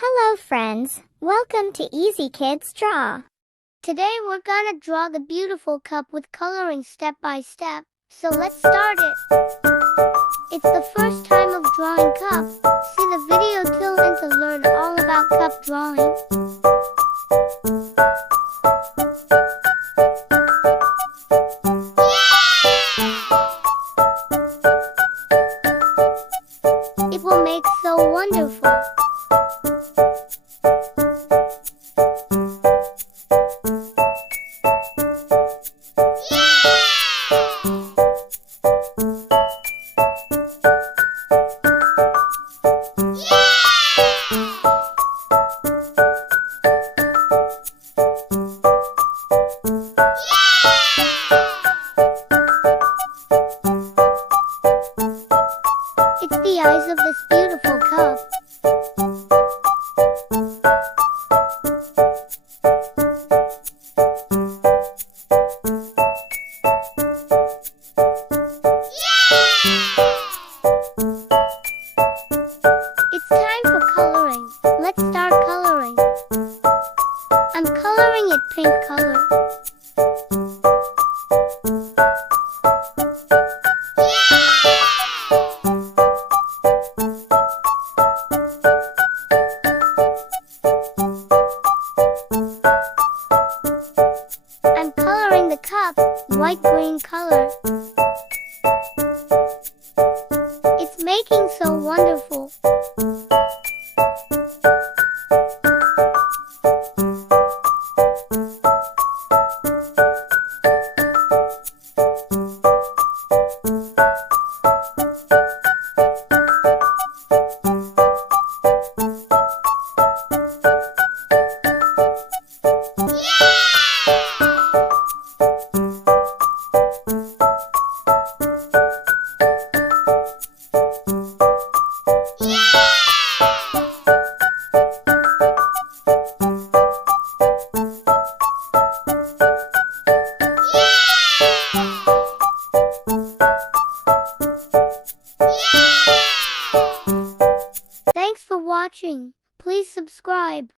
Hello friends, welcome to Easy Kids Draw. Today we're gonna draw the beautiful cup with coloring step by step, so let's start it. It's the first time of drawing cup. See the video till end to learn all about cup drawing. It will make so wonderful. It's the eyes of this beautiful cup. It's time for coloring. Let's start coloring. I'm coloring it pink color. I'm coloring the cup white-green color. It's making so wonderful. Thanks for watching. Please subscribe.